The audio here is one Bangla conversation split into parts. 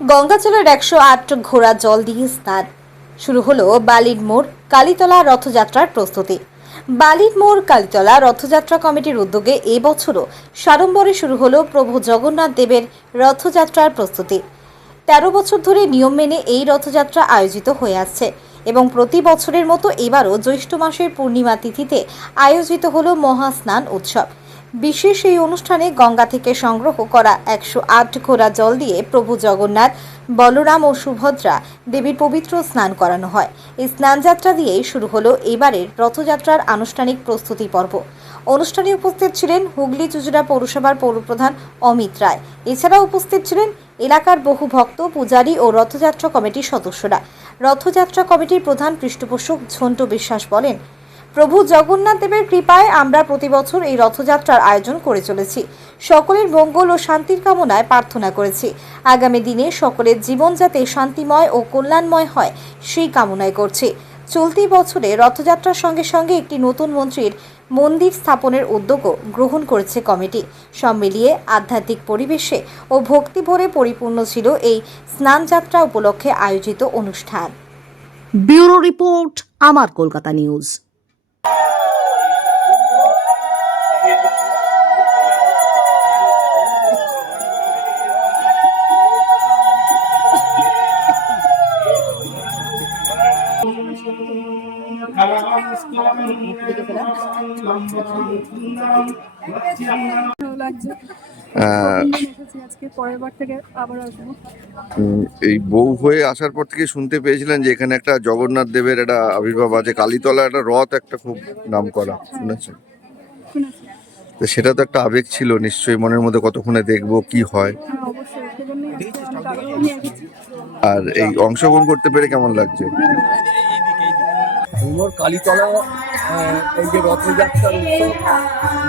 গঙ্গাচলের একশো আট ঘোড়া জল দিয়ে স্নান। শুরু হলো বালির মোড় কালীতলা রথযাত্রার প্রস্তুতি। বালির মোড় কালীতলা রথযাত্রা কমিটির উদ্যোগে এবছরও সাড়ম্বরে শুরু হলো প্রভু জগন্নাথ দেবের রথযাত্রার প্রস্তুতি। তেরো বছর ধরে নিয়ম মেনে এই রথযাত্রা আয়োজিত হয়ে আসছে এবং প্রতি বছরের মতো এবারও জ্যৈষ্ঠ মাসের পূর্ণিমা তিথিতে আয়োজিত হলো মহাস্নান উৎসব। বিশেষ এই অনুষ্ঠানে গঙ্গা থেকে সংগ্রহ করা একশো আট ঘোড়া জল দিয়ে প্রভু জগন্নাথ, বলরাম ও সুভদ্রা দেবীর পবিত্র স্নান করানো হয়। এই স্নানযাত্রা দিয়েই শুরু হলো এবারের রথযাত্রার আনুষ্ঠানিক প্রস্তুতি পর্ব। অনুষ্ঠানে উপস্থিত ছিলেন হুগলি চুচুড়া পৌরসভার পৌরপ্রধান অমিত রায়। এছাড়াও উপস্থিত ছিলেন এলাকার বহু ভক্ত, পূজারী ও রথযাত্রা কমিটির সদস্যরা। রথযাত্রা কমিটির প্রধান পৃষ্ঠপোষক ঝন্টু বিশ্বাস বলেন প্রভু জগন্নাথ দেবের কৃপায় আমরা প্রতি বছর এই রথযাত্রার আয়োজন করে চলেছি। সকলের মঙ্গল ও শান্তির কামনায় প্রার্থনা করেছি। আগামী দিনে সকলের জীবন যাতে শান্তিময় ও কল্যাণময় হয়, সেই কামনায় করছি। চলতি বছরে রথযাত্রার সঙ্গে সঙ্গে একটি নতুন মন্ত্রীর মন্দির স্থাপনের উদ্যোগও গ্রহণ করেছে কমিটি। সব মিলিয়ে আধ্যাত্মিক পরিবেশে ও ভক্তিভরে পরিপূর্ণ ছিল এই স্নানযাত্রা উপলক্ষে আয়োজিত অনুষ্ঠান। ব্যুরো রিপোর্ট, আমার কলকাতা নিউজ। এই বউ হয়ে আসার পর থেকে শুনতে পেয়েছিলেন যে এখানে একটা জগন্নাথ দেবের একটা আবির্ভাব আছে। কালীতলা একটা রথ একটা খুব নাম করা। শুনেছেন? তো সেটা তো একটা আবেগ ছিল, নিশ্চয়ই মনের মধ্যে কতক্ষণে দেখব কি হয়। আর এই অংশগ্রহণ করতে পেরে কেমন লাগছে? কালীতলা এই যে রথযাত্রার উৎসব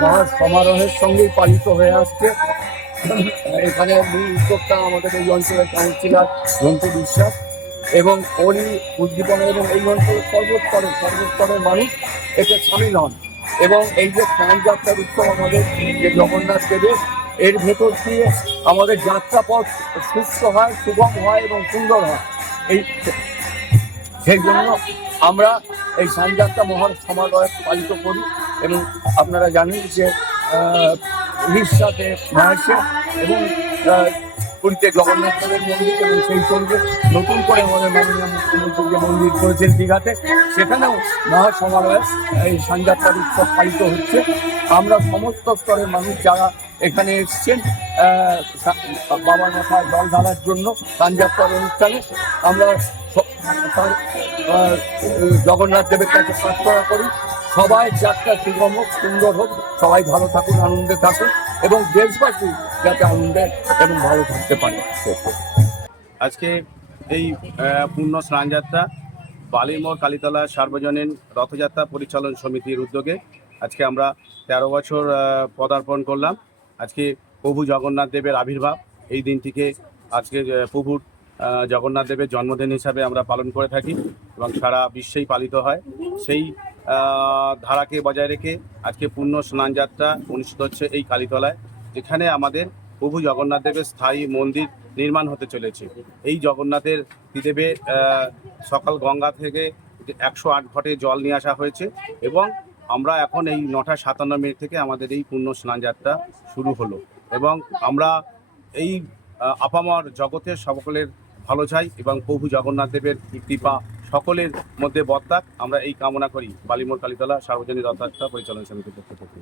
মহা সমারোহের সঙ্গেই পালিত হয়ে আসছে। এখানে মূল উদ্যোক্তা আমাদের এই অঞ্চলের কাউন্সিলর জন্তু বিশ্বাস এবং ওরই উদ্দীপনা এবং এই অঞ্চলের সর্বস্তরের সর্বস্তরের মানুষ এতে সামিল হন এবং এই যে স্নান যাত্রার উৎসব আমাদের যে জগন্নাথ দেবের, এর ভেতর দিয়ে আমাদের যাত্রাপথ সুস্থ হয়, সুগম হয় এবং সুন্দর হয়। এই সেই জন্য আমরা এই সানযাত্রা মহান সমারোহ পালিত করি এবং আপনারা জানেন যে উড়িষ্যাতে মহেশে এবং পুরীতে জগন্নাথ দেবের মন্দির এবং সেই সঙ্গে নতুন করে আমাদের মাননীয় মুখ্যমন্ত্রী যে মন্দির করেছেন দীঘাতে, সেখানেও মহা সমারোহে এই সানযাত্রার উৎসব পালিত হচ্ছে। আমরা সমস্ত স্তরের মানুষ যারা এখানে এসছেন বাবার মাথায় জল ঢালার জন্য সানযাত্রার অনুষ্ঠানে, আমরা জগন্নাথ দেবের কাছে প্রার্থনা করি। সবাই যাত্রা সুগম হোক সুন্দর হোক। সবাই ভালো থাকুন, আনন্দে থাকুন এবং দেশবাসী যাতে আনন্দে এবং ভালো থাকতে পারে। আজকে এই পূর্ণ স্নানযাত্রা বালিমোড় কালীতলা সার্বজনীন রথযাত্রা পরিচালন সমিতির উদ্যোগে আজকে আমরা তেরো বছর পদার্পণ করলাম। আজকে প্রভু জগন্নাথ দেবের আবির্ভাব, এই দিনটিকে আজকে প্রভুর জগন্নাথ দেবের জন্মদিন হিসাবে আমরা পালন করে থাকি এবং সারা বিশ্বেই পালিত হয়। সেই ধারাকে বজায় রেখে আজকে পূর্ণ স্নানযাত্রা অনুষ্ঠিত হচ্ছে এই কালীতলায়, যেখানে আমাদের প্রভু জগন্নাথ দেবের স্থায়ী মন্দির নির্মাণ হতে চলেছে। এই জগন্নাথের ত্রিদেবে সকাল গঙ্গা থেকে একশো আট ঘটে জল নিয়ে আসা হয়েছে এবং আমরা এখন এই নটা সাতান্ন মিনিট থেকে আমাদের এই পূর্ণ স্নানযাত্রা শুরু হলো। এবং আমরা এই আপামর জগতের সকলের ভালো চাই এবং প্রভু জগন্নাথ দেবের কৃপা সকলের মধ্যে বর্তাক। আমরা এই কামনা করি বালিমোড় কালীতলা সার্বজনীন রথযাত্রা পরিচালনা সমিতির পক্ষ থেকে।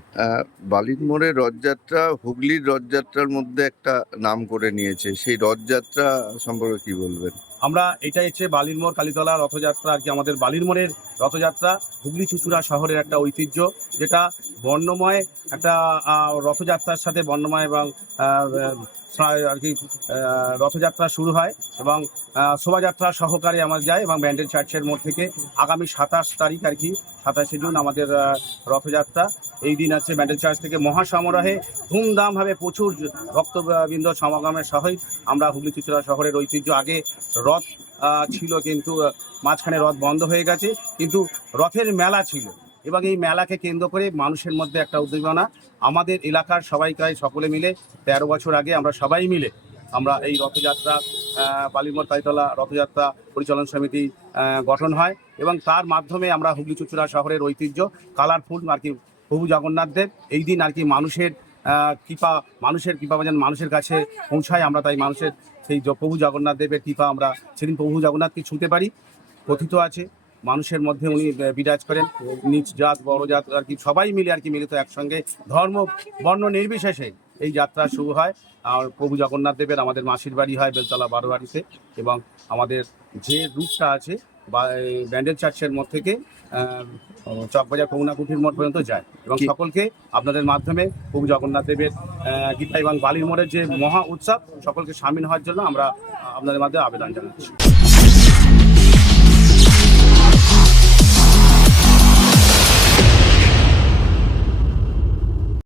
মোড়ের রথযাত্রা হুগলির রথযাত্রার মধ্যে একটা নাম করে নিয়েছে। সেই রথযাত্রা সম্পর্কে কি বলবেন? আমরা এটা হচ্ছে বালিরমোড় কালীতলা রথযাত্রা আর কি আমাদের বালিরমোড়ের রথযাত্রা। হুগলি চুচুড়া শহরের একটা ঐতিহ্য যেটা বর্ণময় একটা রথযাত্রার সাথে বর্ণময় এবং আর কি রথযাত্রা শুরু হয় এবং শোভাযাত্রা সহকারে আমার যায় এবং ব্যান্ডেল চার্চের মোড় থেকে আগামী সাতাশ তারিখ আর কি, সাতাশে জুন আমাদের রথযাত্রা। এই দিন আছে ব্যান্ডেল চার্চ থেকে মহাসমারোহে ধুমধামভাবে প্রচুর ভক্তবৃন্দ সমাগমের সহিত আমরা হুগলি চুচুড়া শহরের ঐতিহ্য আগে রথ ছিল কিন্তু মাঝখানে রথ বন্ধ হয়ে গেছে, কিন্তু রথের মেলা ছিল। এবং এই মেলাকে কেন্দ্র করে মানুষের মধ্যে একটা উদ্দীপনা। আমাদের এলাকার সবাইকাই সকলে মিলে তেরো বছর আগে আমরা সবাই মিলে আমরা এই রথযাত্রা আহ, তাইতলা রথযাত্রা পরিচালন সমিতি গঠন হয় এবং তার মাধ্যমে আমরা হুগলি চুচুড়া শহরের ঐতিহ্য কালারফুল আর কি প্রভু জগন্নাথদের এই দিন আর কি মানুষের কৃপা মানুষের কৃপা যেন মানুষের কাছে পৌঁছায় আমরা তাই মানুষের সেই প্রভু জগন্নাথ দেবের কৃপা আমরা সেদিন প্রভু জগন্নাথকে ছুঁতে পারি। কথিত আছে মানুষের মধ্যে উনি বিরাজ করেন। নিচ জাত বড় জাত আর কি সবাই মিলে আর কি মিলিত একসঙ্গে ধর্ম বর্ণ নির্বিশেষে এই যাত্রা শুরু হয়। আর প্রভু জগন্নাথ দেবের আমাদের মাসির বাড়ি হয় বেলতলা বারো বাড়িতে এবং আমাদের যে রুটটা আছে বা ব্যান্ডেল চার্চের মোড় থেকে চকবাজার করুণা কুঠির মোড় পর্যন্ত যায় এবং সকলকে আপনাদের মাধ্যমে প্রভু জগন্নাথ দেবের গীতা এবং বালির মোড়ের যে মহা উৎসব সকলকে সামিল হওয়ার জন্য আমরা আপনাদের মাধ্যমে আবেদন জানাচ্ছি।